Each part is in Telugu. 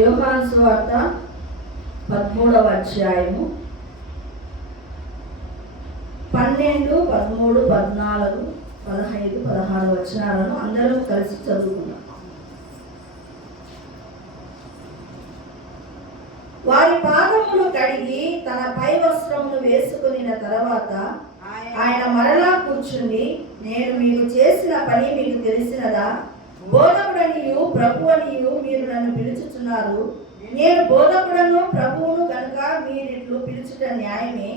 యోహాను సువార్త 13వ అధ్యాయము 12, 13, 14, 15, 16 వచనాలను అందరూ కలిసి చదువుకున్నాం. వారి పాదములు కడిగి తన పై వస్త్రమును వేసుకున్న తర్వాత ఆయన మరలా కూర్చుండి, నేను మీకు చేసిన పని మీకు తెలిసినదా? బోధకుడనియు ప్రభువనియు మీరు నన్ను పిలుచుచున్నారు. నేను బోధకుడను ప్రభువును కనుక మీరిట్లు పిలుచుట న్యాయమే.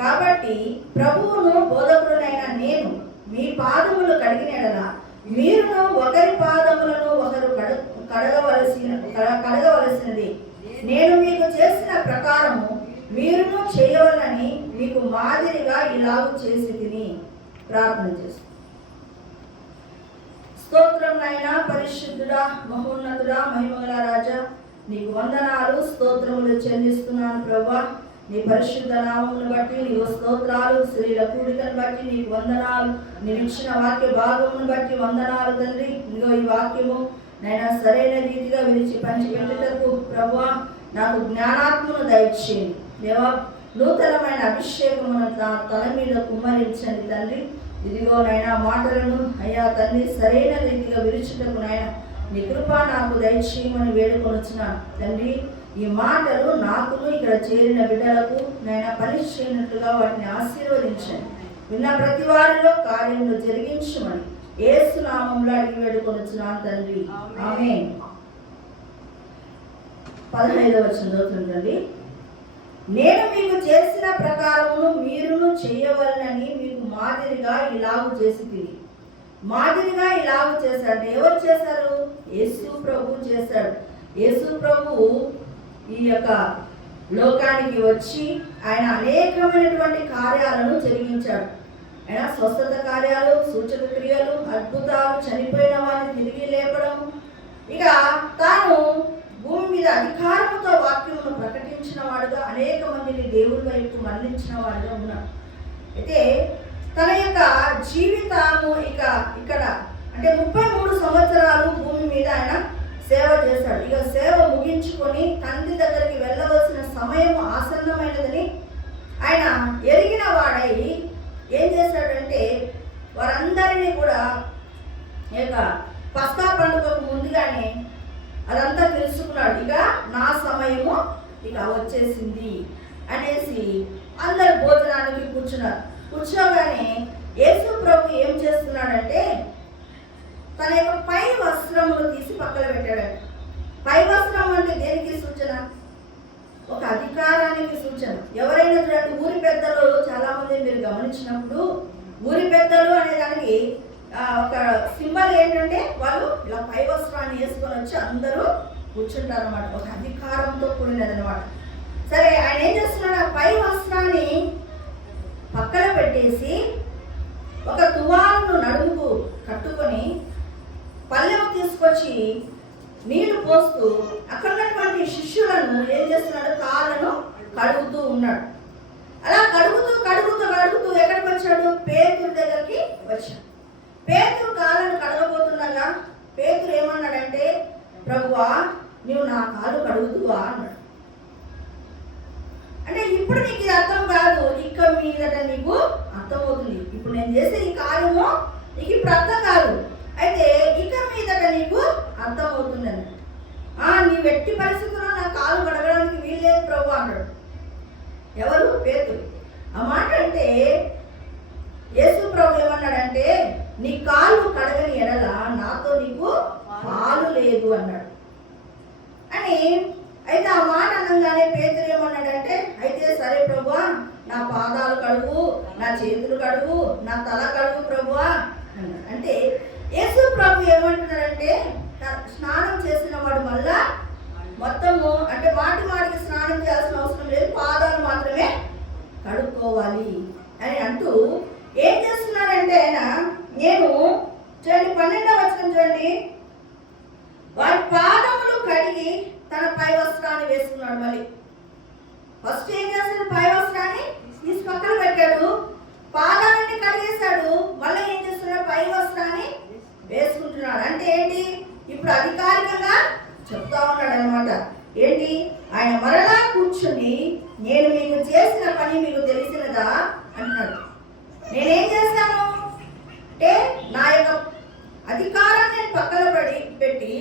కాబట్టి ప్రభువును బోధకుడునైన నేను మీ పాదములు కడిగినెడలా మీరును ఒకరి పాదములను ఒకరు కడగవలసినది. నేను మీకు చేసిన ప్రకారము మీరును చేయవలనని మీకు మాదిరిగా ఇలాగూ చేసి తిని. ప్రార్థన చేస్తాను. స్తోత్రం నాయనా, పరిశుద్ధుడా, మహోన్నతుడా, మహిమగల రాజా, నీకు వందనాలు స్తోత్రములు చెల్లిస్తున్నాను ప్రభా. నీ పరిశుద్ధ నామమును బట్టి నీకు స్తోత్రాలు. స్త్రీల కూడికను బట్టి నీకు వందనాలు. నేను ఇచ్చిన వాక్య భాగమును బట్టి వందనాలు తండ్రి. ఇదిగో ఈ వాక్యము నైనా సరైన రీతిగా విరిచి పంచిపెట్టుటకు ప్రభువా నాకు జ్ఞానాత్మను దయచేయండి దేవా. నూతనమైన అభిషేకమును నా తల మీద కుమ్మరించండి తండ్రి. ఇదిగో నైనా మాటలను అయ్యా తండ్రి సరైన రీతిగా విరుచుటకు నాయన నీ కృప నాకు దయచేయమని వేడుకొనుచున్నాను తండ్రి. ఈ మాటలు నాకును ఇక్కడ చేరిన బిడ్డలకు నైనా పని చేయనట్లుగా వాటిని ఆశీర్వదించండి. విన్న ప్రతి వారిలో కార్యములు జరిగించమని యేసు నామములో అడిగి వేడుకొనుచున్నాను తండ్రి, ఆమేన్. 15వ వచనం చదువుతుందండి. నేను మీకు చేసిన ప్రకారమును మీరును చేయవలనని మీకు మాదిరిగా ఇలాగు చేసి తిరిగి. మాదిరిగా ఇలాగు చేశాడు. ఎవరు చేశారు? యేసు ప్రభు చేశాడు. యేసు ప్రభు ఈ యొక్క లోకానికి వచ్చి ఆయన అనేకమైనటువంటి కార్యాలను జరిగించాడు. ఆయన స్వస్థత కార్యాలు, సూచక క్రియలు, అద్భుతాలు, చనిపోయిన వారిని తిరిగి లేపడం, ఇక తాను భూమి మీద అధికారముతో వాక్యమును ప్రకటించిన వాడుగా అనేక మందిని దేవుడి వైపు మళ్లించిన వాడుగా ఉన్నాడు. అయితే తన యొక్క జీవితము ఇక్కడ అంటే 33 సంవత్సరాలు భూమి మీద ఆయన సేవ చేశాడు. ఇక సేవ ముగించుకొని తండ్రి దగ్గరికి వెళ్ళవలసిన సమయం ఆసన్నమైనదని ఆయన ఎరిగిన వాడై ఏం చేశాడంటే వారందరినీ కూడా ఇక పస్కా పండుగకు ముందుగానే అదంతా తెలుసుకున్నాడు. ఇక నా సమయము ఇక వచ్చేసింది అనేసి అందరు భోజనానికి కూర్చున్నారు. కూర్చోగానే యేసు ప్రభు ఏం చేస్తున్నాడంటే తన యొక్క పై వస్త్రమును తీసి పక్కన పెట్టాడు. పై వస్త్రం అంటే దేనికి సూచన? ఒక అధికారానికి సూచన. ఎవరైనా చూడండి, ఊరి పెద్దలు చాలా మంది మీరు గమనించినప్పుడు ఊరి పెద్దలు అనే దానికి ఒక సింబల్ ఏంటంటే వాళ్ళు ఇలా పై వస్త్రాన్ని వేసుకొని వచ్చి అందరూ కూర్చుంటారు అన్నమాట. ఒక అధికారంతో కూడినది అనమాట. సరే, ఆయన ఏం చేస్తున్నాడు? ఆ పై వస్త్రాన్ని పక్కన పెట్టేసి ఒక తువాలును నడుముకు కట్టుకొని పల్లెము తీసుకొచ్చి నీళ్లు పోస్తూ అక్కడ ఉన్నటువంటి శిష్యులను ఏం చేస్తున్నాడు? కాళ్ళను కడుగుతూ ఉన్నాడు. అలా కడుగుతూ ఎక్కడికి వచ్చాడు? పేతురు దగ్గరికి వచ్చాడు. పేతురు కాళ్ళను కడగబోతుండగా పేతురు ఏమన్నాడంటే, ప్రభువా నువ్వు నా కాళ్ళు కడుగుతువా అన్నాడు. అంటే ఇప్పుడు నీకు ఇది అర్థం కాదు, ఇక మీదట నీకు అర్థమవుతుంది. ఇప్పుడు నేను చేసే ఈ కార్యము నీకు ఇప్పుడు అర్థం కాదు, అయితే ఇక మీదట నీకు అర్థమవుతుందని. నీ వెట్టి పరిస్థితుల్లో నా కాలు కడగడానికి వీల్లేదు ప్రభు అన్నాడు. ఎవరు? పేతురు. ఆ మాట అంటే యేసు ప్రభు ఏమన్నాడంటే, నీ కాళ్ళు కడగని ఎడల నాతో నీకు పాలు లేదు అన్నాడు అని. అయితే ఆ మాట అనగానే పేతురు ఏమన్నాడంటే, అయితే సరే ప్రభువా నా పాదాలు కడుగు, నా చేతులు కడుగు, నా తల కడుగు ప్రభువా అన్నాడు. అంటే యేసు ప్రభు ఏమంటున్నాడంటే, స్నానం చేసిన వాడు మళ్ళా మొత్తము అంటే మాటికి స్నానం చేయాల్సిన అవసరం లేదు, పాదాలు మాత్రమే కడుక్కోవాలి అని అంటూ ఏం చేస్తున్నాడంటే ఆయన, నేను చూడండి 12వ వచనం చూడండి, వారి పాదములు కడిగి తన పై వస్త్రాన్ని వేసుకున్నాడు. మళ్ళీ ఫస్ట్ ఏం చేస్తాడు? పై వస్త్రాన్ని తీసి పక్కన పెట్టాడు, పాదాలన్నీ కడిగేశాడు. మళ్ళీ ఏం చేస్తున్నాడు? పై వస్త్రాన్ని వేసుకుంటున్నాడు. అంటే ఏంటి? ఇప్పుడు అధికారికంగా చెప్తా ఉన్నాడు అనమాట. ఏంటి? ఆయన మరలా కూర్చుని నేను మీకు చేసిన పని మీకు తెలిసినదా అంటున్నాడు. నేనేం చేశాను అంటే నా యొక్క అధికారాన్ని నేను పక్కన పెట్టి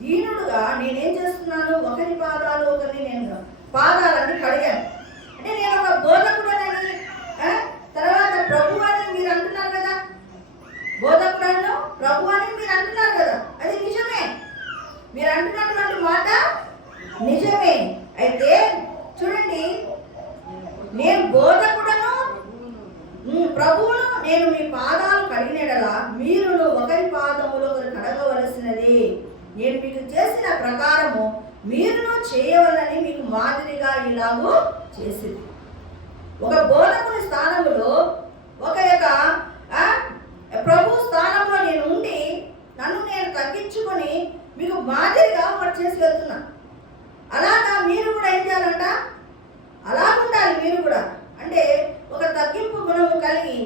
దీనుడుగా నేనేం చేస్తున్నాను, ఒకరి పాదాలు ఒకరిని నేను పాదాలని కడిగాను. అంటే నేను ఒక బోధకుడనని, తర్వాత ప్రభు అని మీరు అంటున్నారు కదా, బోధకుడను ప్రభు అని మీరు అంటున్నారు కదా, అది నిజమే. మీరు అంటున్నటువంటి మాట నిజమే. అయితే చూడండి, నేను బోధకుడను ప్రభువును నేను మీ పాదాలు కడిగినడలా మీరును ఒకరి పాదములు ఒకరు కడగవలసినది. నేను మీకు చేసిన ప్రకారము మీరును చేయవలని మీకు మాదిరిగా ఇలాగూ చేసింది. ఒక బోధకుని స్థానంలో ఒక యొక్క ప్రభు స్థానంలో నేను ఉండి నన్ను నేను తగ్గించుకొని మీకు మాదిరిగా ఒకటి చేసి వెళ్తున్నా. అలాగా మీరు కూడా ఏం చేయాలంట? అలా ఉండాలి మీరు కూడా. అంటే ఒక తగ్గింపు గుణము కలిగి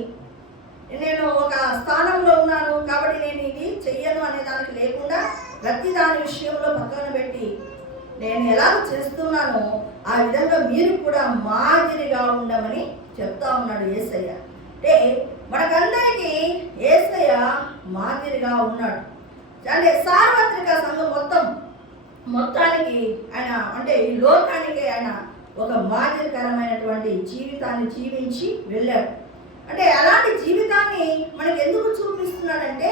నేను ఒక స్థానంలో ఉన్నాను కాబట్టి నేను ఇది చెయ్యను అనే దానికి లేకుండా ప్రతి దాని విషయంలో పక్కన పెట్టి నేను ఎలా చేస్తున్నానో ఆ విధంగా మీరు కూడా మాదిరిగా ఉండమని చెప్తా ఉన్నాడు యేసయ్య. అంటే మనకందరికీ యేసయ్య మాదిరిగా ఉన్నాడు. అంటే సార్వత్రిక సంఘం మొత్తానికి ఆయన, అంటే ఈ లోకానికి ఆయన ఒక మాదిరికరమైనటువంటి జీవితాన్ని జీవించి వెళ్ళాడు. అంటే అలాంటి జీవితాన్ని మనకి ఎందుకు చూపిస్తున్నాడంటే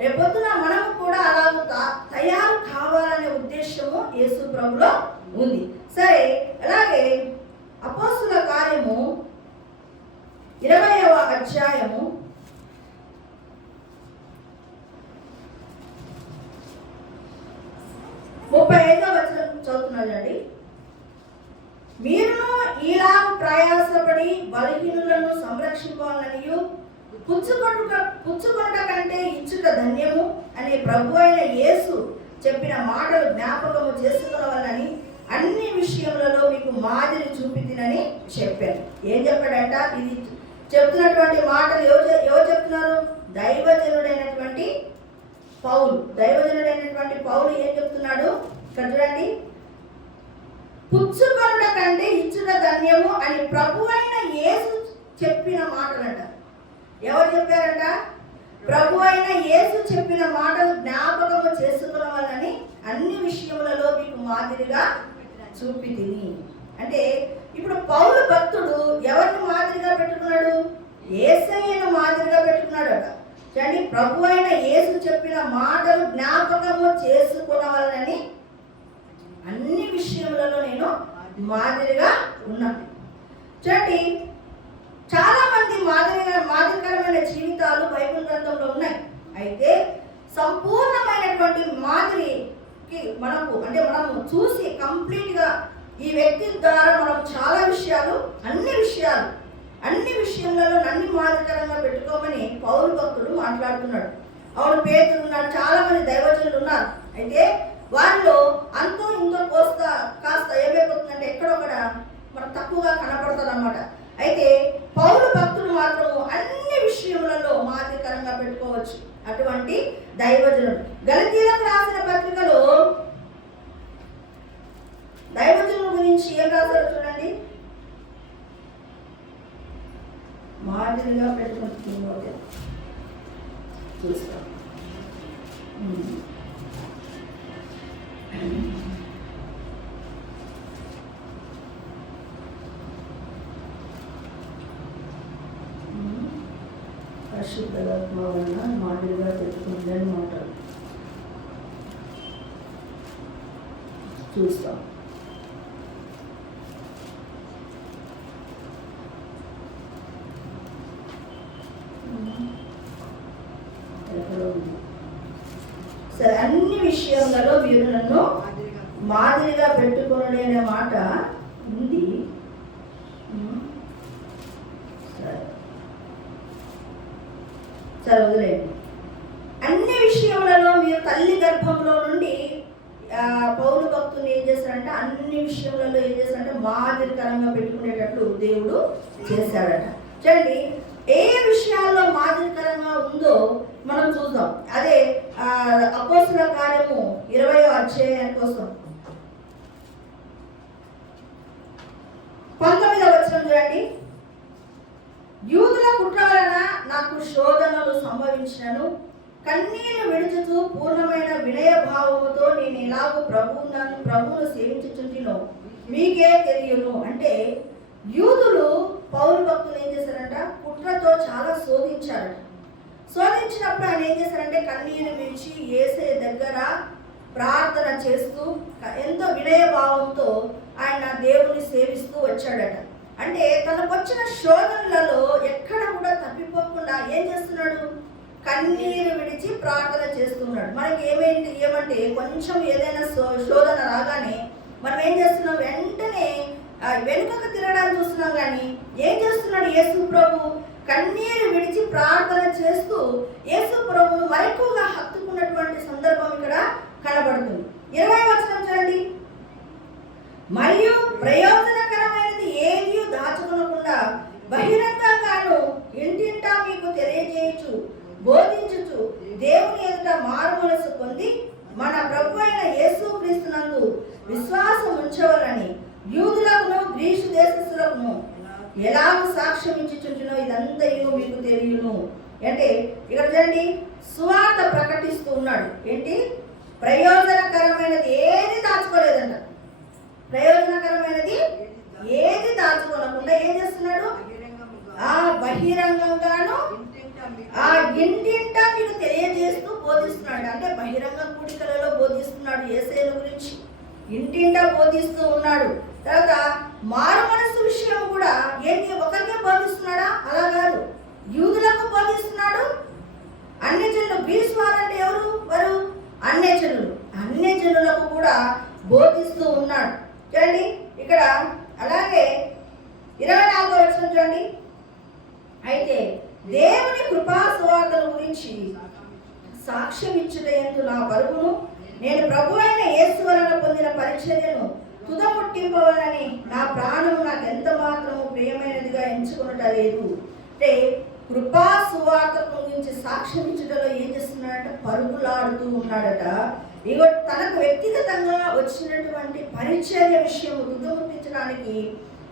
రేపొద్దున మనము కూడా అలా తయారు కావాలనే ఉద్దేశము యేసు ప్రభులో ఉంది. సరే, అలాగే అపోస్తుల కార్యము 20వ అధ్యాయము 35వ వచనం చదువుతున్నానండి. మీరును ఈలాగు ప్రయాసపడి బలహీనులను సంరక్షించాలనియు పుచ్చుకొనుట కంటే ఇచ్చుట ధన్యము అనే ప్రభు అయిన యేసు చెప్పిన మాటలు జ్ఞాపకము చేసుకునవలని అన్ని విషయములలో మీకు మాదిరి చూపితినని చెప్పాను. ఏం చెప్పాడంట? ఇది చెప్తున్నటువంటి మాటలు ఎవరు చెప్తున్నారు? దైవజనుడైనటువంటి పౌలు ఏం చెప్తున్నాడు? ఇక్కడ చూడండి, పుచ్చుకొనుట కంటే ఇచ్చుట ధన్యము అని ప్రభు అయిన యేసు చెప్పిన మాటలంట. ఎవరు చెప్పారంట? ప్రభు అయిన యేసు చెప్పిన మాటలు జ్ఞాపకము చేసుకునవలని అన్ని విషయములలో మీకు మాదిరిగా చూపితిని. అంటే ఇప్పుడు పౌలు భక్తుడు ఎవరిని మాదిరిగా పెట్టుకున్నాడు? యేసయ్యను మాదిరిగా పెట్టుకున్నాడు. చూడండి, ప్రభు అయిన యేసు చెప్పిన మాటలు జ్ఞాపకము చేసుకునవలని అన్ని విషయములలో నేను మాదిరిగా ఉన్నాను. చూడండి, చాలా మంది మాదిరికరమైన జీవితాలు బైబిల్ గ్రంథంలో ఉన్నాయి. అయితే సంపూర్ణమైనటువంటి మాదిరికి మనము చూసి కంప్లీట్గా ఈ వ్యక్తి ద్వారా మనం చాలా విషయాలు అన్ని విషయాలలో నన్ను మాదిరికరంగా పెట్టుకోమని పౌలు భక్తుడు మాట్లాడుతున్నాడు. అవును, పేతురు ఉన్నారు, చాలా మంది దైవజనులు ఉన్నారు. అయితే వారిలో అంతో ఇంతో కాస్త ఏమైపోతుందంటే ఎక్కడొక్కడ మనకు తక్కువగా కనపడతారు అన్నమాట. అయితే పౌలు భక్తులు మాత్రము అన్ని విషయములలో మాదిరికరంగా పెట్టుకోవచ్చు అటువంటి దైవజనుడు. గలతీయులకు రాసిన పత్రికలో దైవజనుల గురించి ఏం రాశారు చూడండి. మాదిరిగా పెట్టుకుంటున్నారు చూస్తాం. పరిశుద్ధాత్మ వలన మాదిరిగా పెట్టుకుంది అని మాట్లాడు చూస్తాం. సరే, అన్ని విషయాలలో మీరు నన్ను మాదిరిగా పెట్టుకోండి అనే మాట ఉంది. సరే వదిలేండి. అన్ని విషయములలో మీరు తల్లి గర్భంలో నుండి పౌలు భక్తులు ఏం చేశారంటే అన్ని విషయములలో ఏం చేశారంటే మాదిరికరంగా పెట్టుకునేటట్లు దేవుడు చేశాడట. చూడండి, ఏ విషయాల్లో మాదిరికరంగా ఉందో మనం చూద్దాం. అదే అపోస్తుల కార్యము 20వ అధ్యాయానికి వస్తాం. 19వ వచనం చూడండి. యూదుల కుట్ర వలన నాకు శోధనలు సంభవించినను కన్నీళ్లు విడుచుతూ పూర్ణమైన వినయ భావముతో నేను ఎలాగో ప్రభువును సేవించుచుంటినో మీకే తెలియను. అంటే యూదులు పౌలు భక్తులు ఏం చేశారంట? కుట్రతో చాలా శోధించారట. శోధించినప్పుడు ఆయన ఏం చేశారంటే కన్నీరు విడిచి యేసయ్య దగ్గర ప్రార్థన చేస్తూ ఎంతో వినయ భావంతో ఆయన దేవుని సేవిస్తూ వచ్చాడట. అంటే తనకు వచ్చిన శోధనలలో ఎక్కడ కూడా తప్పిపోకుండా ఏం చేస్తున్నాడు? కన్నీరు విడిచి ప్రార్థన చేస్తున్నాడు. మనకి ఏమంటే కొంచెం ఏదైనా శోధన రాగానే మనం ఏం చేస్తున్నాం? వెంటనే వెనుకకు తిరగడానికి చూస్తున్నాం. కానీ ఏం చేస్తున్నాడు యేసు ప్రభు? కన్నీరు విడిచి ప్రార్థన చేస్తూ యేసు ప్రభును మరెక్కువగా హత్తుకున్నటువంటి సందర్భం ఇక్కడ కనబడుతుంది. 20వ వచనం చూడండి. మరియు ప్రయోజనకరమైనది ఏది దాచుకోకుండా బహిరంగంగాను ఇంటింటా మీకు తెలియజేయచ్చు బోధించుచు దేవుని ఎదుట మారు మనసు పొంది మన ప్రభు అయిన యేసు క్రీస్తునందు విశ్వాసం ఉంచవలని యూదులకును గ్రీసు దేశస్థులకును ఎలాగూ సాక్ష్యం ఇచ్చుచుంటునో ఇదంతయు మీకు తెలియను. అంటే ఇక్కడ చూడండి, సువార్త ప్రకటిస్తూ ఉన్నాడు. ఏంటి? ప్రయోజనకరమైనది ఏది దాచుకోలేదంట. ప్రయోజనకరమైనది ఏది దాచుకోనకుండా ఏం చేస్తున్నాడు? బహిరంగంగాను ఇంటింటా మీకు తెలియజేస్తూ బోధిస్తున్నాడు. అంటే బహిరంగ కూడికలలో బోధిస్తున్నాడు యేసయ్య గురించి, ఇంటింటా బోధిస్తూ ఉన్నాడు. తర్వాత మారు మనసు విషయం కూడా ఏంటి? ఒకరికే బోధిస్తున్నాడా? అలా కాదు, యూదులకు బోధిస్తున్నాడు. అన్యజనులు, గ్రీసు వారంటే ఎవరు? వారు అన్యజనులు. అన్యజనులకు కూడా బోధిస్తూ ఉన్నాడు. చూడండి ఇక్కడ. అలాగే 24వ వచనం చూడండి. అయితే దేవుని కృపా సువార్తల గురించి సాక్ష్యం ఇచ్చుటయందు నా పరుగును నేను ప్రభు అయిన యేసు వలన పొందిన పరిచర్యను తుదముట్టింపవలని నా ప్రాణము నాకు ఎంత మాత్రము ప్రియమైనదిగా ఎంచుకునట లేదు. అంటే కృపా సువార్త గురించి సాక్ష్యం ఇచ్చుటలో ఏం చేస్తున్నాడంటే పరుగులాడుతూ ఉన్నాడట. ఇగో తనకు వ్యక్తిగతంగా వచ్చినటువంటి పరిచర్య విషయం తుదముట్టించడానికి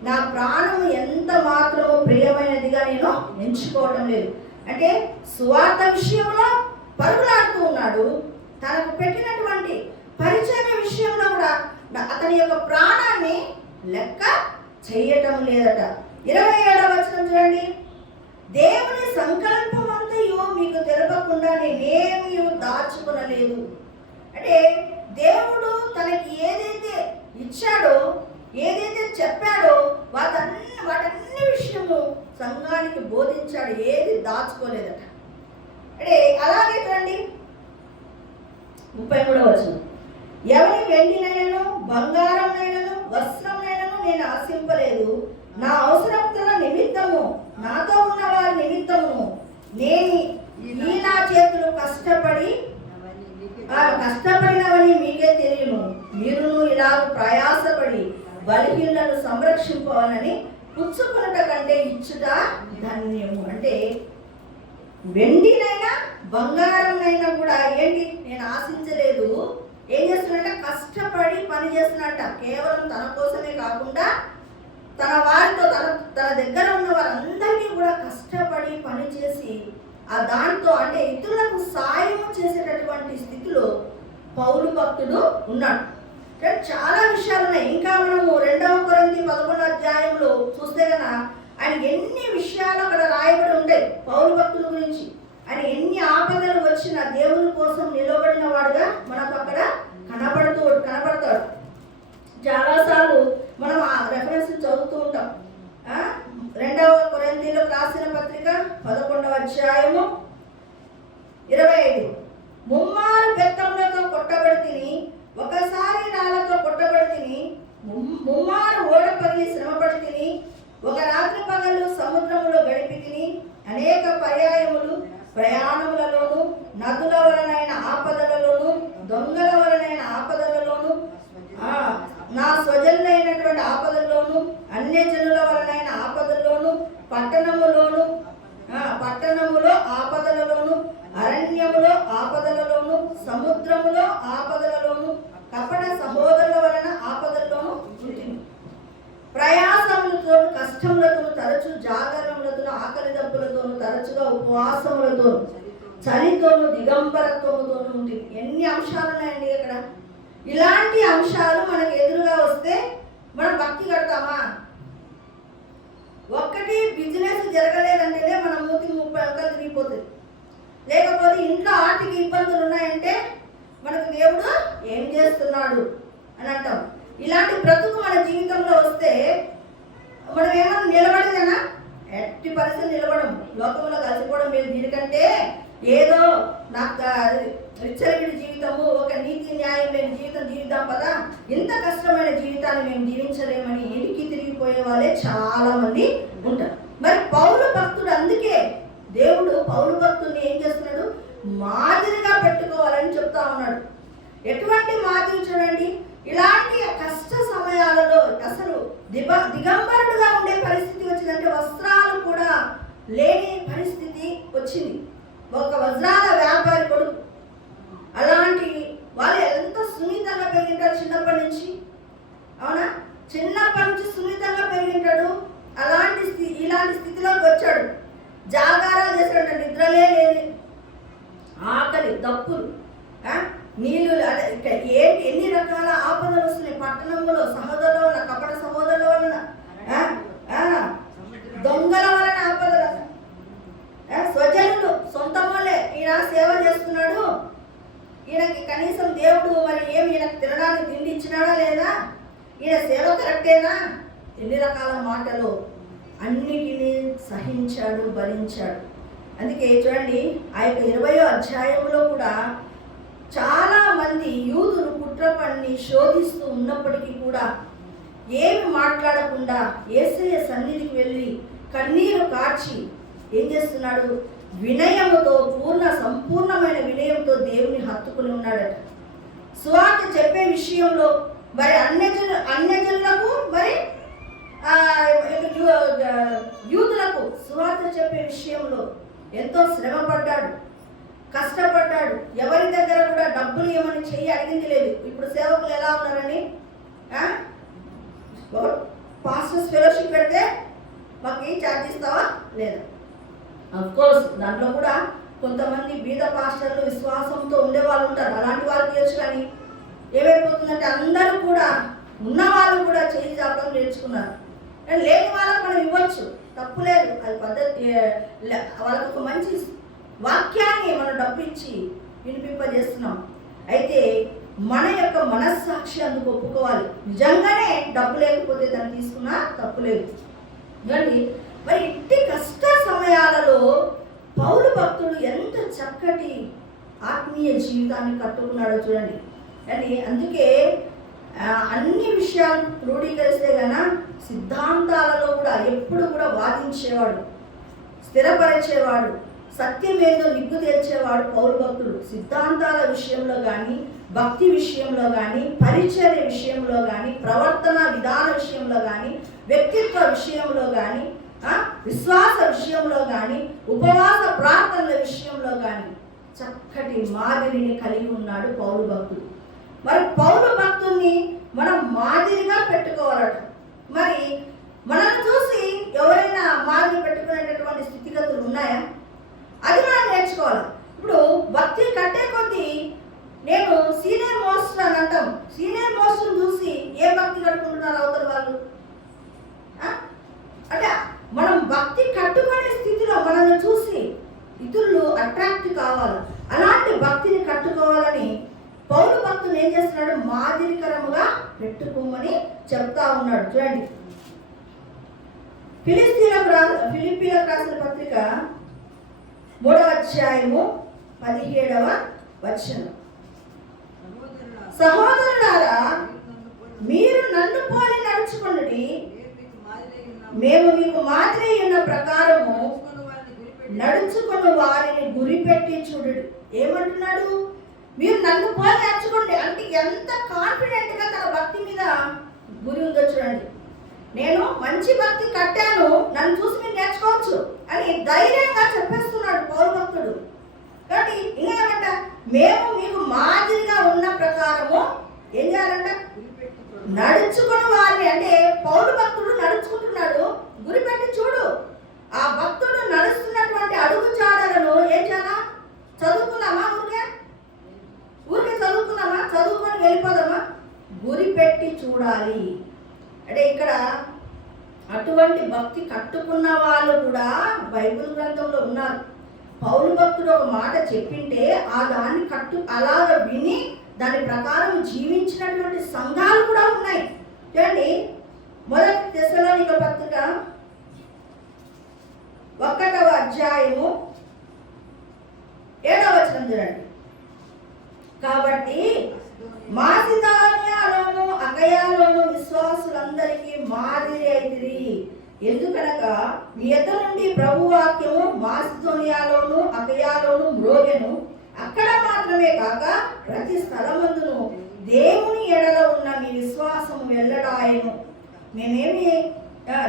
నా ప్రాణము ఎంత మాత్రము ప్రియమైనదిగా నేను ఎంచుకోవడం లేదు. అంటే సువార్త విషయంలో పరుగులాడుతూ ఉన్నాడు. తనకు పెట్టినటువంటి పరిచర్య విషయంలో కూడా అతని యొక్క ప్రాణాన్ని లెక్క చేయటం లేదట. 27వ వచనం చూడండి. దేవుని సంకల్పం అంతయు మీకు తెలపకుండా నేనేమీ దాచుకొనలేదు. అంటే దేవుడు తనకి ఏదైతే ఇచ్చాడో, ఏదైతే చెప్పాడో వాటన్ని విషయము సంఘానికి బోధించాడు. ఏది దాచుకోలేదట. అంటే అలాగే చూడండి 33వ వచనం. ఎవరి వెండినైనను బంగారంనైనను వస్త్రంనైనను నేను ఆశింపలేదు. నా అవసరతల నిమిత్తము నాతో ఉన్న వారి నిమిత్తము నేను ఈ నా చేతులు కష్టపడినవని మీకే తెలియను. మీరును ఇలా ప్రయాసపడి బలహీనలను సంరక్షింపవాలని పుచ్చుకొనుట కంటే ఇచ్చుట ధన్యము. అంటే వెండినైనా బంగారంనైనా కూడా ఏంటి? నేను ఆశించలేదు. ఏం చేస్తున్నట్ట? కష్టపడి పని చేస్తున్నట్ట. కేవలం తన కోసమే కాకుండా తన వారితో తన దగ్గర ఉన్న వారందరికీ కూడా కష్టపడి పని చేసి దాంతో అంటే ఇతరులకు సాయం చేసేటటువంటి స్థితిలో పౌలు భక్తుడు ఉన్నాడు. చాలా విషయాలు ఉన్నాయి. ఇంకా మనము 2వ కొరింథీ 11వ అధ్యాయంలో చూస్తే కనుక ఆయన ఎన్ని విషయాలు అక్కడ రాయబడి ఉంటాయి పౌలు భక్తుల గురించి. ఆయన ఎన్ని ఆపదలు వచ్చినా దేవుని కోసం నిలబడిన వాడుగా మనకు అక్కడ కనబడతాడు. చాలాసార్లు మనం ఆ రెఫరెన్స్ చదువుతూ ఉంటాం. 2వ కొరింథీలకు రాసిన పత్రిక 11వ అధ్యాయము 25. ముమ్మారు బెత్తములతో కొట్టబడి తిని, ఒకసారి రాళ్లతో కొట్టబడి తిని, ముమ్మారు ఓడపల్లి శ్రమపడి తిని, ఒక రాత్రి పగళ్ళు సముద్రములో గడిపి తిని, అనేక పర్యాయములు ప్రయాణములలోను, నదుల వలనైన ఆపదలలోను, దొంగల వలనైన ఆపదలలోను, నా స్వజనులైనటువంటి ఆపదల్లోను, అన్యజనుల వలనైన ఆపదల్లోను, పట్టణములోను, ఉపవాసములతోను చలితోను దిగంబరత్వముతోను ఉంది. ఎన్ని అంశాలు ఉన్నాయండి ఇక్కడ. ఇలాంటి అంశాలు మనకు ఎదురుగా వస్తే మనం భక్తి కడతామా? ఒక్కటి బిజినెస్ జరగలేదంటేనే మన మూతికి 30 అంకాలు తిరిగిపోతుంది. లేకపోతే ఇంట్లో ఆర్థిక ఇబ్బందులు ఉన్నాయంటే మనకు దేవుడు ఏం చేస్తున్నాడు అని అంటాం. ఇలాంటి బ్రతుకు మన జీవితంలో వస్తే మనం ఏమన్నా నిలబడేదనా? ఎట్టి పరిస్థితులు నిలబడం. లోకంలో కలిసిపోవడం లేదు. దీనికంటే ఏదో నాకు విచ్చలవిడి జీవితము, ఒక నీతి న్యాయం లేని జీవితం జీవిద్దాం పదా, ఇంత కష్టమైన జీవితాన్ని మేము జీవించలేమని ఇరికి తిరిగిపోయే వాళ్ళే చాలా మంది ఉంటారు. మరి పౌలు భక్తుడు, అందుకే దేవుడు పౌలు భక్తుడిని ఏం చేస్తున్నాడు? మాదిరిగా పెట్టుకోవాలని చెప్తా ఉన్నాడు. ఎటువంటి మాదిరి చూడండి, ఇలాంటి కష్ట సమయాలలో అసలు దిగంబరుడుగా ఉండే పరిస్థితి వచ్చిందంటే వస్త్రాలు కూడా లేని పరిస్థితి వచ్చింది. ఒక వజ్రాల వ్యాపారి కొడుకు. అలాంటి వాళ్ళు ఎంత సున్నితంగా పెరిగింటారు చిన్నప్పటి నుంచి. అవునా? చిన్నప్పటి నుంచి సున్నితంగా పెరిగింటాడు. ఇలాంటి స్థితిలోకి వచ్చాడు. జాగారాలు చేశాడు, నిద్రలే లేని, ఆకలి, దప్పులు, నీళ్ళు, ఎన్ని రకాల ఆపదలు వస్తున్నాయి పట్టణంలో. సహోదరుల వలన, కపట సహోదరుల వలన, దొంగల వలన ఆపదలు, స్వజనులు, సొంత వాళ్ళే. ఈయన సేవ చేస్తున్నాడు, ఈయనకి కనీసం దేవుడు మరి ఏమి ఈయనకు తినడానికి తిండి ఇచ్చినాడా లేదా, ఈయన సేవ కరెక్టేనా, ఎన్ని రకాల మాటలు, అన్నిటినీ సహించాడు, భరించాడు. అందుకే చూడండి, ఆ యొక్క 20వ అధ్యాయంలో కూడా చాలా మంది యూదులు కుట్ర పన్ని శోధిస్తూ ఉన్నప్పటికీ కూడా ఏమి మాట్లాడకుండా యేసయ్య సన్నిధికి వెళ్ళి కన్నీరు కార్చి ఏం చేస్తున్నాడు? వినయముతో, సంపూర్ణమైన వినయంతో దేవుని హత్తుకుని ఉన్నాడట. సువార్త చెప్పే విషయంలో మరి అన్యజనులకు మరి యూదులకు సువార్త చెప్పే విషయంలో ఎంతో శ్రమ పడ్డాడు, కష్టపడ్డాడు. ఎవరి దగ్గర కూడా డబ్బులు ఏమని చెయ్యి అడిగింది లేదు. ఇప్పుడు సేవకులు ఎలా ఉన్నారని, పాస్టర్స్ ఫెలోషిప్ పెడితే మాకు ఏం ఛార్జ్ ఇస్తావా లేదా? అఫ్కోర్స్ దాంట్లో కూడా కొంతమంది బీద పాస్టర్లు విశ్వాసంతో ఉండే వాళ్ళు ఉంటారు. అలాంటి వాళ్ళకి తెలుసు. కానీ ఏమైపోతుందంటే అందరూ కూడా, ఉన్న వాళ్ళు కూడా చేయి చాపడం నేర్చుకున్నారు. లేని వాళ్ళకి మనం ఇవ్వచ్చు, తప్పు లేదు, అది పద్ధతి. వాళ్ళకు ఒక మంచి వాక్యాన్ని మనం డబ్బు ఇచ్చి వినిపింపజేస్తున్నాం. అయితే మన యొక్క మనస్సాక్షి అందుకు ఒప్పుకోవాలి. నిజంగానే డబ్బు లేకపోతే దాన్ని తీసుకున్నా తప్పు లేదు. చూడండి, మరి ఇట్టి కష్ట సమయాలలో పౌలు భక్తుడు ఎంత చక్కటి ఆత్మీయ జీవితాన్ని కట్టుకున్నాడో చూడండి. అని అందుకే అన్ని విషయాలు క్రోడీకరిస్తే గన సిద్ధాంతాలలో కూడా ఎప్పుడు కూడా వాదించేవాడు, స్థిరపరిచేవాడు, సత్యమేదో నిగ్గు తేల్చేవాడు పౌరు భక్తుడు. సిద్ధాంతాల విషయంలో కానీ, భక్తి విషయంలో కానీ, పరిచర్య విషయంలో కానీ, ప్రవర్తన విధాన విషయంలో కానీ, వ్యక్తిత్వ విషయంలో కానీ, విశ్వాస విషయంలో కానీ, ఉపవాస ప్రార్థనల విషయంలో కానీ చక్కటి మాదిరిని కలిగి ఉన్నాడు పౌరు భక్తుడు. మరి పౌరు భక్తుల్ని మనం మాదిరిగా పెట్టుకోవాలట. మరి మనల్ని చూసి ఎవరైనా మాదిరి పెట్టుకునేటటువంటి స్థితిగతులు ఉన్నాయా? అది మనం నేర్చుకోవాలి. ఇప్పుడు భక్తి కట్టే కొద్దీ నేను సీనియర్ మోస్టర్ అని అంటాం. సీనియర్ మోస్టర్ని చూసి ఏ భక్తి కట్టుకుంటున్నారు అవతల వాళ్ళు? అంటే మనం భక్తి కట్టుకునే స్థితిలో మనల్ని చూసి ఇతరులు అట్రాక్ట్ కావాలి. అలాంటి భక్తిని కట్టుకోవాలని పౌలు భక్తులు ఏం చేస్తున్నాడు? మాదిరికరముగా పెట్టుకోమని చెప్తా ఉన్నాడు. చూడండి, ఫిలిప్పీలకు రాసిన పత్రిక 3వ అధ్యాయము 17వ వచనం. సహోదరులారా, మీరు నన్ను పోలి నడుచుకొనుడి, మేము మీకు మాదిరి ఉన్న ప్రకారము నడుచుకుని వారిని గురిపెట్టి చూడు. ఏమంటున్నాడు? మీరు నన్ను పోలి నడుచుకోండి. అంటే ఎంత కాన్ఫిడెంట్గా తన భక్తి మీద గురి ఉందో చూడండి. నేను మంచి భక్తి కట్టాను, నన్ను చూసి మీరు నేర్చుకోవచ్చు అని ధైర్యంగా చెప్పేస్తున్నాడు పౌరు భక్తుడు. కాబట్టి ఇంకా ఏమంట? మేము మీకు మాదిరిగా ఉన్న ప్రకారము ఏం చేయాలంట? నడుచుకుని వారిని. అంటే పౌరు భక్తుడు నడుచుకుంటున్నాడు, గురిపెట్టి చూడు. ఆ భక్తుడు నడుస్తున్నటువంటి అడుగు జాడల పెట్టి చూడాలి. అంటే ఇక్కడ అటువంటి భక్తి కట్టుకున్న వాళ్ళు కూడా బైబిల్ గ్రంథంలో ఉన్నారు. పౌలు భక్తుడు ఒక మాట చెప్పింటే ఆ దాన్ని అలాగ విని దాని ప్రకారం జీవించినటువంటి సంఘాలు కూడా ఉన్నాయి. చూడండి, మొదటి తెస్సలోనిక పత్రిక 1వ అధ్యాయము 7వ వచనం చూడండి. కాబట్టి మాసిదోనియాలోను అకయలోను విశ్వాసులందరికీ మాదిరి అయితిరి. ఎందుకనగా మీ యొద్ద నుండి ప్రభు వాక్యము మాసిదోనియాలోను అకయలోను మ్రోగెను. అక్కడ మాత్రమే కాక ప్రతి స్థలమందును దేవుని ఎడల ఉన్న మీ విశ్వాసము వెల్లడాయను. మేమేమి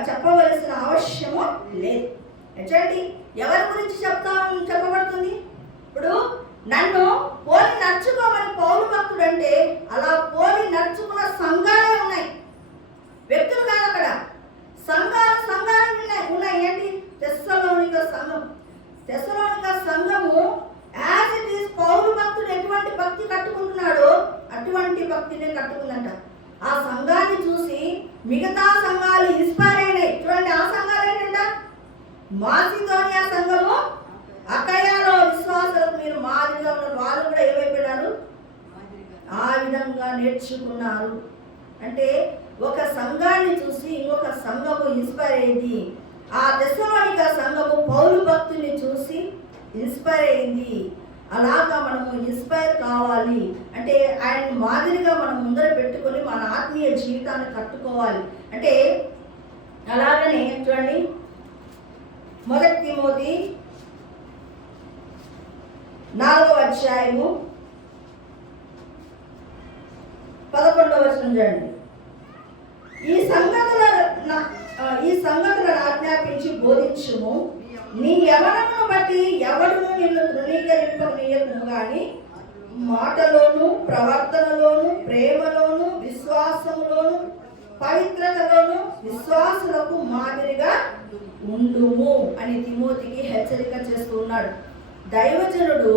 చెప్పవలసిన అవశ్యము లేదు. చూడండి, ఎవరి గురించి చెప్పబడుతుంది? ఇప్పుడు నన్ను పోలి నడుచుకోమని పౌలు భక్తుడు అంటే అలా పోలి నడుచుకున్న సంఘాలే ఉన్నాయి, వ్యక్తులు కాదు. అక్కడ సంఘాలు ఉన్నాయి. ఏంటి? తెస్సలోనిక సంఘము యాజ్ ఇట్ ఈస్ పౌలు భక్తుడు ఎటువంటి భక్తి కట్టుకుంటున్నాడో అటువంటి భక్తినే కట్టుకుందంట. ఆ సంఘాన్ని చూసి మిగతా సంఘాలు ఇన్స్పైర్ అయినాయి. చూడండి, ఆ సంఘాలు ఏంటంట? మాసిదోనియా సంఘము, అకయలో విశ్వాసాలకు మీరు మాదిరిగా ఉన్నారు. వాళ్ళు కూడా ఏమైపోయినారు? ఆ విధంగా నేర్చుకున్నారు. అంటే ఒక సంఘాన్ని చూసి ఇంకొక సంఘము ఇన్స్పైర్ అయింది. ఆ తెస్సలోనిక సంఘము పౌలు భక్తుని చూసి ఇన్స్పైర్ అయింది. అలాగా మనము ఇన్స్పైర్ కావాలి అంటే ఆయన మాదిరిగా మనం ముందర పెట్టుకొని మన ఆత్మీయ జీవితాన్ని కట్టుకోవాలి. అంటే అలాగనే చూడండి, మొదటి తిమోతి 4వ అధ్యాయము 11వ వచనం చూడండి. ఈ సంగతులను ఆజ్ఞాపించి బోధించుము. నీ యవనమును బట్టి ఎవడును నిన్ను తృణీకరింపనీయకుము గాని మాటలోను, ప్రవర్తనలోను, ప్రేమలోను, విశ్వాసములోను, పవిత్రతలోను విశ్వాసులకు మాదిరిగా ఉండుము అని తిమోతికి హెచ్చరిక చేస్తూ ఉన్నాడు. దైవజనుడు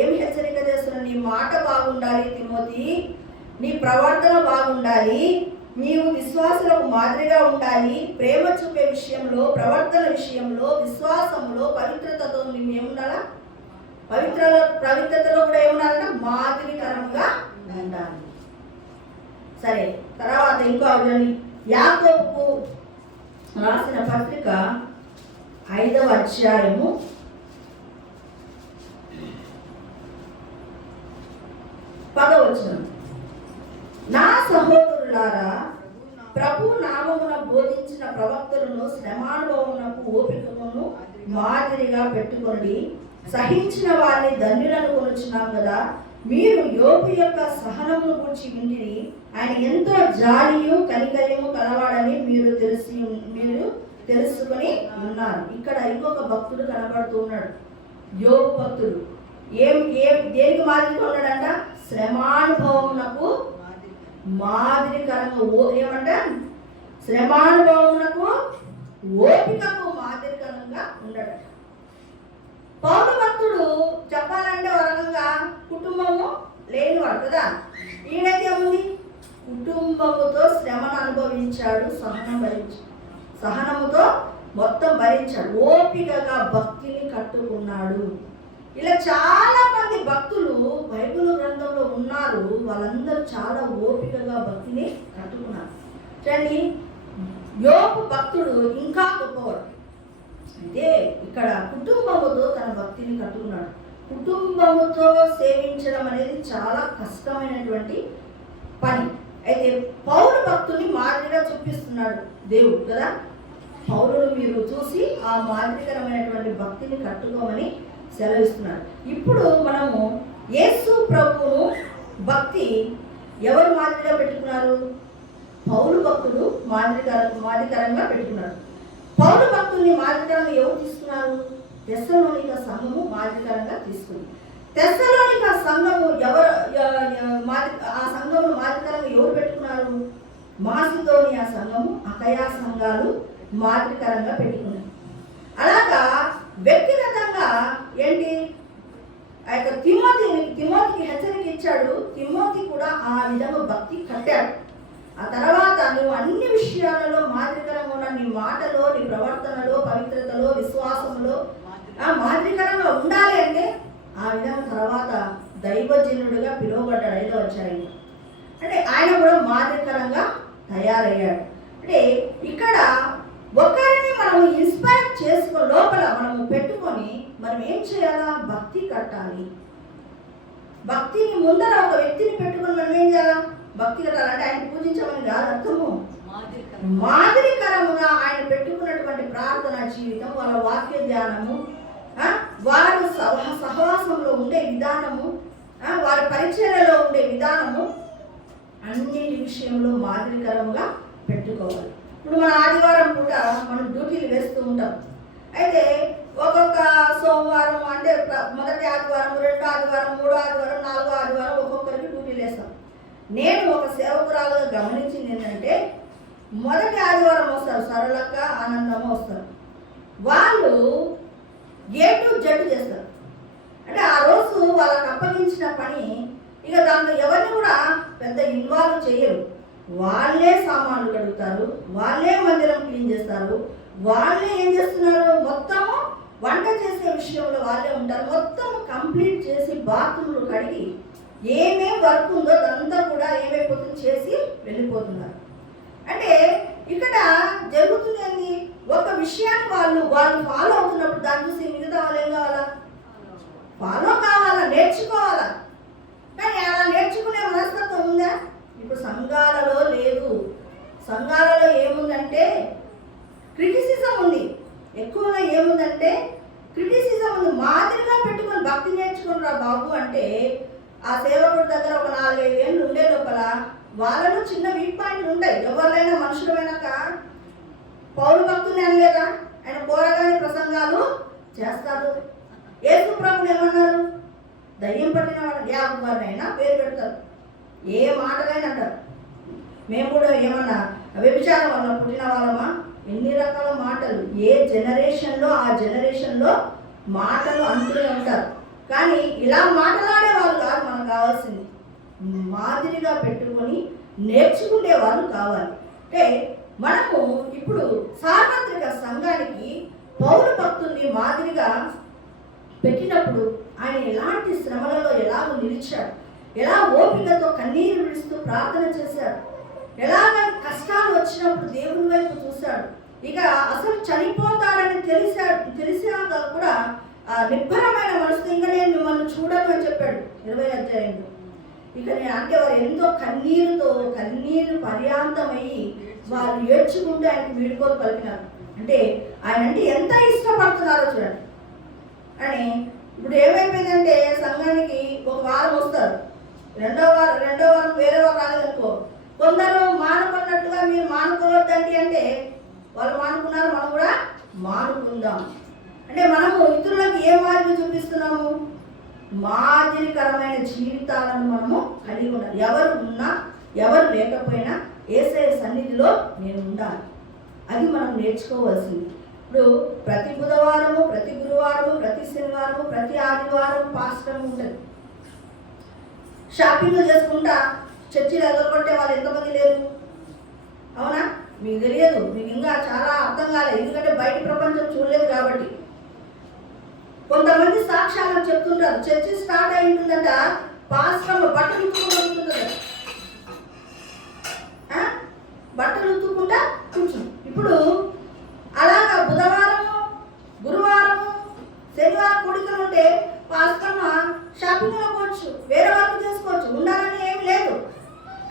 ఏం హెచ్చరిక చేస్తున్నాడు? నీ మాట బాగుండాలి తిమోతి, నీ ప్రవర్తన బాగుండాలి, నీవు విశ్వాసులకు మాదిరిగా ఉండాలి, ప్రేమ చూపే విషయంలో, ప్రవర్తన విషయంలో, విశ్వాసంలో, పవిత్రతతో నువ్వు ఏముండాలా? పవిత్రతలో కూడా ఏముండాలంటే మాదిరికరంగా ఉండాలి. సరే, తర్వాత ఇంకో యాకోబుకు రాసిన పత్రిక 5వ అధ్యాయము 10వ వచనం. నా సహోదరులారా, ప్రభు నామమున బోధించిన ప్రవక్తలను శ్రమానుభవమునకు ఓపికను మాదిరిగా పెట్టుకొని సహించిన వారిని ధన్యులను కొనుచున్నాం కదా. మీరు యోబు యొక్క సహనమును గురించి వింటిరి. ఆయన ఎంతో జాలియు కనికర్యము కలవాడని మీరు తెలుసుకొని ఉన్నారు. ఇక్కడ ఇంకొక భక్తుడు కనబడుతూ ఉన్నాడు, యోబు భక్తుడు. దేనికి మాదిరిగా ఉన్నాడంట? శ్రమానుభవమునకు మాదిరికరంగా. ఏమంట? శ్రమానుభవమునకు ఓపికకు మాదిరికరంగా ఉండడు. పౌలు భక్తుడు చెప్పాలంటే ఒక రకంగా కుటుంబము లేనివాడు కదా. ఈయనైతే ఏముంది? కుటుంబముతో శ్రమను అనుభవించాడు, సహనముతో మొత్తం భరించాడు, ఓపికగా భక్తిని కట్టుకున్నాడు. ఇలా చాలా మంది భక్తులు బైబిల్ గ్రంథంలో ఉన్నారు. వాళ్ళందరూ చాలా ఓపికగా భక్తిని కట్టుకున్నారు. చూడండి, యోబు భక్తుడు ఇంకా గొప్పవాడు. అయితే ఇక్కడ కుటుంబముతో తన భక్తిని కట్టుకున్నాడు. కుటుంబముతో సేవించడం అనేది చాలా కష్టమైనటువంటి పని. అయితే పౌలు భక్తుని మాదిరిగా చూపిస్తున్నాడు దేవుడు కదా. పౌరులు మీరు చూసి ఆ మాదిరికరమైనటువంటి భక్తిని కట్టుకోమని సెలవిస్తున్నాడు. ఇప్పుడు మనము యేసు ప్రభువును భక్తి ఎవరు మాదిరిగా పెట్టుకున్నారు? పౌలు భక్తుడు మాదిరికరంగా పెట్టుకున్నాడు. పౌలు భక్తుల్ని మాదిరికరంగా ఎవరు తీసుకున్నారు? తెస్సలోనిక సంఘము మాదిరికరంగా తీసుకుంది. తెస్సలోనిక సంఘము ఆ సంఘమును మాదిరికరంగా ఎవరు పెట్టుకున్నారు? మాసిదోనియా సంఘము, అకయా సంఘాలు మాదిరికరంగా పెట్టుకున్నారు. అలాగా వ్యక్తిగతంగా ఏంటి? ఆ యొక్క తిమోతికి హెచ్చరిక ఇచ్చాడు. తిమోతి కూడా ఆ విధంగా భక్తి కట్టాడు. ఆ తర్వాత నువ్వు అన్ని విషయాలలో మాదిరికరంగా ఉన్న నీ మాటలో, నీ ప్రవర్తనలో, పవిత్రతలో, విశ్వాసంలో మాదిరికరంగా ఉండాలి అంటే ఆ విధంగా తర్వాత దైవజనుడిగా పిలువబడ్డాడు 5వ అధ్యాయంలో. అంటే ఆయన కూడా మాదిరికరంగా తయారయ్యాడు. అంటే ఇక్కడ ఒకరిని మనం ఇన్స్పైర్ చేసుకో లోపల మనము పెట్టుకొని మనం ఏం చేయాలా? భక్తి కట్టాలి. భక్తిని ముందర ఒక వ్యక్తిని పెట్టుకొని మనం ఏం చేయాలా? భక్తి కట్టాలంటే ఆయన పూజించమని కాదు అర్థము. మాదిరికరముగా ఆయన పెట్టుకున్నటువంటి ప్రార్థన జీవితం, వాళ్ళ వాక్య ధ్యానము, వారు సహవాసంలో ఉండే విధానము, వారి పరిచర్యలో ఉండే విధానము అన్ని విషయంలో మాదిరికరముగా పెట్టుకోవాలి. ఇప్పుడు మన ఆదివారం పూట మనం డ్యూటీలు వేస్తూ ఉంటాం. అయితే ఒక్కొక్క సోమవారం అంటే మొదటి ఆదివారం, 2వ ఆదివారం, 3వ ఆదివారం, 4వ ఆదివారం ఒక్కొక్కరికి డ్యూటీలు వేస్తాం. నేను ఒక సేవకురాలుగా గమనించింది ఏంటంటే మొదటి ఆదివారం వస్తారు సరళక్క, ఆనందమ్మ వస్తారు. వాళ్ళు A to Z చేస్తారు. అంటే ఆ రోజు వాళ్ళకి అప్పగించిన పని ఇక దాంట్లో ఎవరిని కూడా పెద్ద ఇన్వాల్వ్ చేయరు. వాళ్ళే సామాన్లు కడుగుతారు, వాళ్ళే మందిరం క్లీన్ చేస్తారు, వాళ్ళే ఏం చేస్తున్నారు, మొత్తము వంట చేసే విషయంలో వాళ్ళే ఉంటారు. మొత్తం కంప్లీట్ చేసి బాత్రూమ్లు కడిగి ఏమేం వర్క్ ఉందో అదంతా కూడా ఏమైపోతుంది చేసి వెళ్ళిపోతున్నారు. అంటే ఇక్కడ జరుగుతుంది ఒక విషయాన్ని వాళ్ళు ఫాలో అవుతున్నప్పుడు దాన్ని చూసి మిగతా వాళ్ళు ఏం కావాలా? ఫాలో కావాలా, నేర్చుకోవాలా. కానీ అలా నేర్చుకునే మనస్తత్వం ఉందా? ఇప్పుడు సంఘాలలో లేదు. సంఘాలలో ఏముందంటే క్రిటిసిజం ఉంది. ఎక్కువగా ఏముందంటే క్రిటిసిజం ఉంది. మాదిరిగా పెట్టుకొని భక్తి నేర్చుకుని రా బాబు అంటే ఆ సేవకుడి దగ్గర ఒక 4-5 ఏళ్ళు ఉండే లోపల వాళ్ళలో చిన్న వీక్ పాయింట్లు ఉంటాయి. ఎవరైనా మనుషులమైనాక పౌరు భక్తుని అనలేదా? ఆయన పోరగాని ప్రసంగాలు చేస్తారు. యేసు ప్రభుని ఏమన్నారు? దయ్యం పట్టిన వాడు యావైనా పేరు పెడతారు, ఏ మాటలైనా అంటారు. మేము కూడా ఏమన్నా వ్యభిచారం వల్ల పుట్టిన వాళ్ళమా? ఎన్ని రకాల మాటలు ఏ జనరేషన్లో ఆ జనరేషన్లో మాటలు అంటూనే ఉంటారు. కానీ ఇలా మాట్లాడే వాళ్ళు కాదు మనకు కావాల్సింది. మాదిరిగా పెట్టుకొని నేర్చుకునే వాళ్ళు కావాలి. అంటే మనము ఇప్పుడు సార్వత్రిక సంఘానికి పౌరు భక్తుల్ని మాదిరిగా పెట్టినప్పుడు ఆయన ఎలాంటి శ్రమలలో ఎలాగో నిలిచాడు, ఎలా ఓపికతో కన్నీరు విడుస్తూ ప్రార్థన చేశాడు, ఎలాగ కష్టాలు వచ్చినప్పుడు దేవుని వైపు చూశాడు. ఇక అసలు చనిపోతాడని తెలిసాక కూడా నిబ్బరమైన మనసుతో ఇంకా నేను మిమ్మల్ని చూడను అని చెప్పాడు 20వ అధ్యాయంలో. ఇక అంటే వారు ఎంతో కన్నీరు పర్యాంతమయ్యి వారు ఏడ్చుకుంటూ ఆయనకు వీడుకోలు పలికినారు. అంటే ఆయన అంటే ఎంత ఇష్టపడుతున్నారో చూడండి. అని ఇప్పుడు ఏమైపోయిందంటే సంఘానికి ఒక వారం వస్తారు, రెండో వారం వేరే వారు రాలేదనుకో, కొందరు మానుకున్నట్టుగా మీరు మానుకోవద్దండి అంటే వాళ్ళు మానుకున్నారు, మనం కూడా మానుకుందాం. అంటే మనము ఇతరులకు ఏ మాదిరి చూపిస్తున్నాము? మాదిరికరమైన జీవితాలను మనము కలిగి ఉండాలి. ఎవరు ఉన్నా ఎవరు లేకపోయినా యేసయ్య సన్నిధిలో నేను ఉండాలి. అది మనం నేర్చుకోవాల్సింది. ఇప్పుడు ప్రతి బుధవారము, ప్రతి గురువారము, ప్రతి శనివారము, ప్రతి ఆదివారం పాస్టర్ ఉంటుంది. షాపింగ్ చేసుకుంటా చర్చిలు ఎదుర్కొంటే వాళ్ళు ఎంతమంది లేరు? అవునా? మీకు తెలియదు, మీకు ఇంకా చాలా అర్థం కాలేదు, ఎందుకంటే బయట ప్రపంచం చూడలేదు కాబట్టి. కొంతమంది సాక్ష్యాలను చెప్తుంటారు, చర్చి స్టార్ట్ అయి ఉంటుందట, పాస్టర్ బట్టలు ఉతుకుంటుందట, బట్టలు ఉతుక్కుంటా కూర్చుని. ఇప్పుడు అలాగా బుధవారము, గురువారము, శనివారం కూడికలు ఉంటే పాస్టర్ షాపింగ్లో పోవచ్చు, వేరే వర్క్ చేసుకోవచ్చు, ఉండాలని ఏమి లేదు.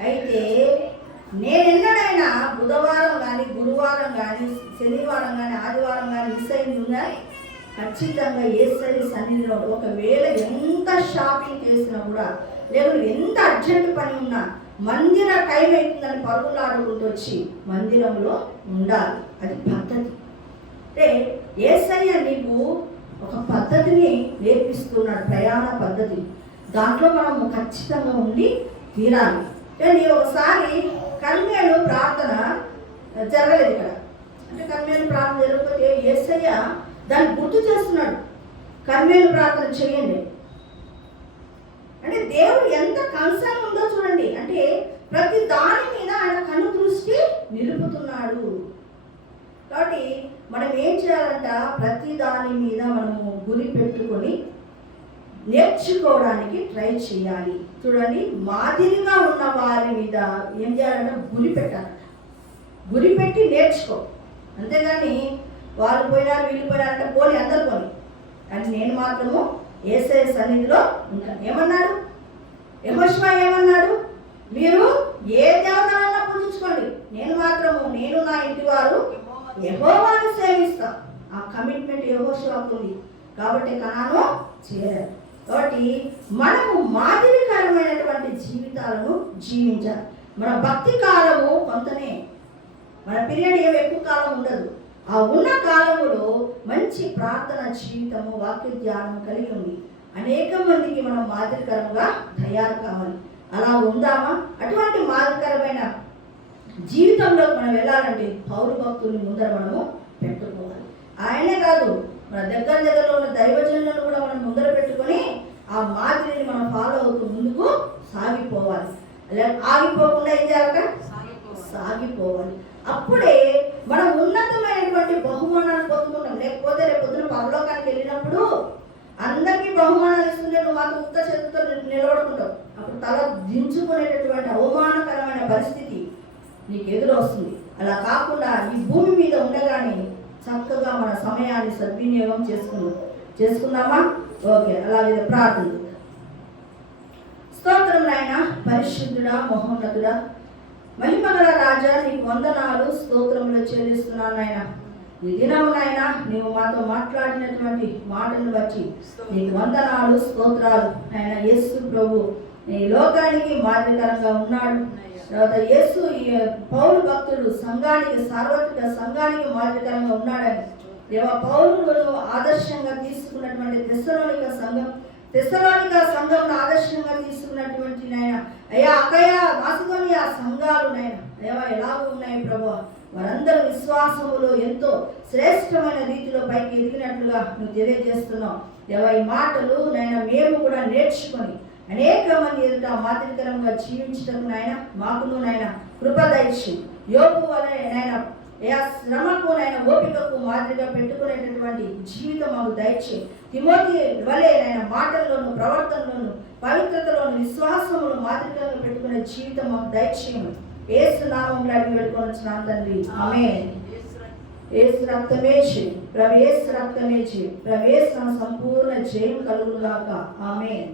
అయితే నేనెన్నడైనా బుధవారం కానీ, గురువారం కానీ, శనివారం కానీ, ఆదివారం కానీ మిస్ అయింది ఖచ్చితంగా యేసయ్య సన్నిధిలో ఒకవేళ ఎంత షాపింగ్ చేసినా కూడా, లేదు ఎంత అర్జెంట్ పని ఉన్నా మందిర టైం అవుతుందని పరుగులాడుకుంటూ వచ్చి మందిరంలో ఉండాలి. అది పద్ధతి. అంటే యేసయ్య నీకు ఒక పద్ధతిని నేర్పిస్తున్నాడు, ప్రయాణ పద్ధతి. దాంట్లో మనం ఖచ్చితంగా ఉండి తీరాలి. కానీ ఒకసారి కర్మేలు ప్రార్థన జరగలేదు ఇక్కడ. అంటే కర్మేలు ప్రార్థన జరగకపోతే యేసయ్య దాన్ని గుర్తు చేస్తున్నాడు, కర్మేలు ప్రార్థన చేయండి. అంటే దేవుడు ఎంత కన్సర్న్ ఉందో చూడండి. అంటే ప్రతి దాని మీద ఆయన కను దృష్టి నిలుపుతున్నాడు. కాబట్టి మనం ఏం చేయాలంట, ప్రతి దాని మీద మనము గురి పెట్టుకొని నేర్చుకోవడానికి ట్రై చేయాలి. చూడండి, మాదిరిగా ఉన్న వారి మీద ఏం చేయాలంటే గురి పెట్టాలంట. గురి పెట్టి నేర్చుకో, అంతేగాని వాళ్ళు పోయినారు వీళ్ళు పోయినారంటే పోని అందరు పోని అని నేను మాత్రము యేసయ్య సన్నిధిలో ఉంటాను. ఏమన్నాడు యెహోషువ? ఏమన్నాడు? మీరు ఏ దేవతలన్నా పూజించుకోండి, నేను నా ఇంటి వారు యెహోవాను సేవిస్తాం. ఆ కమిట్మెంట్ యెహోషువకు ఉంది కాబట్టి కనాను చేరారు. కాబట్టి మనము మాదిరికరమైనటువంటి జీవితాలను జీవించాలి. మన భక్తి కాలము కొంతనే, మన పీరియడ్ ఏమి ఎక్కువ కాలం ఉండదు. ఆ ఉన్న కాలంలో మంచి ప్రార్థన జీవితము, వాక్య ధ్యానం కలిగి ఉంది. అనేక మందికి మనం మాదిరికరంగా తయారు కావాలి. అలా ఉందామా? అటువంటి మాదిరికరమైన జీవితంలో మనం వెళ్ళాలంటే పౌరు భక్తుల్ని ముందర మనము పెట్టుకోవాలి. ఆయనే కాదు, మన దగ్గరలో ఉన్న దైవజనులను కూడా మనం ముందర పెట్టుకొని ఆ మాదిరిని మనం ఫాలో అవుతూ ముందుకు సాగిపోవాలి. అలా ఆగిపోకుండా ఏం చేయాలట? సాగిపోవాలి. అప్పుడే మనం ఉన్నతమైనటువంటి బహుమానాలు పొందుకుంటాం. లేకపోతే రేపు పొద్దున పరలోకానికి వెళ్ళినప్పుడు అందరికీ బహుమానాలు ఇస్తుంటే నువ్వు మాకు ఉత్త చేతితో నిలబడుకుంటావు. అప్పుడు తల దించుకునేటటువంటి అవమానకరమైన పరిస్థితి నీకు ఎదురు వస్తుంది. అలా కాకుండా ఈ భూమి మీద ఉండగానే చక్కగా మన సమయాన్ని సద్వినియోగం చేసుకుందామా? ఓకే, అలాగే ప్రార్థన. స్తోత్రం నాయన, పరిశుద్ధుడా, మహోన్నతుడా, మహిమగల రాజా, నీకు వందనాలు స్తోత్రములు చెల్లిస్తున్నాను నాయన. ఈ దినము నాయన నీవు మాతో మాట్లాడినటువంటి మాటలను బట్టి నీకు వందనాలు స్తోత్రాలు నాయన. యేసు ప్రభు ఈ లోకానికి మాదిరికరంగా ఉన్నాడు. తర్వాత యేసు పౌలు భక్తుడు సంఘానికి, సార్వత్రిక సంఘానికి మాదిరికరంగా ఉన్నాడని దేవా, పౌలును ఆదర్శంగా తీసుకున్నటువంటి తెస్సలోనిక సంఘంను ఆదర్శంగా తీసుకున్నటువంటి నాయన అయ్యా అక్కయ్య మాసిదోనియా సంఘాలు నాయన దేవా ఎలాగో ఉన్నాయి ప్రభువా. వారందరూ విశ్వాసములో ఎంతో శ్రేష్టమైన రీతిలో పైకి ఎదిగినట్లుగా నువ్వు తెలియజేస్తున్నావు దేవా. ఈ మాటలు నాయన మేము కూడా నేర్చుకొని అనేక మంది ఎదుట మాదిరికరంగా జీవించటకు నాయన మాకును నాయన కృప దయచేయి. యోగు వలె నాయన శ్రమకు నాయన ఓపికకు మాదిరిగా పెట్టుకునేటటువంటి జీవితం మాకు దయచేయి. తిమోతి వలె నాయన మాటల్లోను, ప్రవర్తనలోను, పవిత్రతలోను, విశ్వాసమును మాదిరిగా పెట్టుకునే జీవితం మాకు దయచేయమని యేసు నామములో అడిగి వేడుకొనుచున్నాను తండ్రి, ఆమేన్. యేసు రక్తమే జయం, ప్రభు యేసు రక్తమే జయం, ప్రభు యేసు సంపూర్ణ జయం కలుగును గాక, ఆమేన్.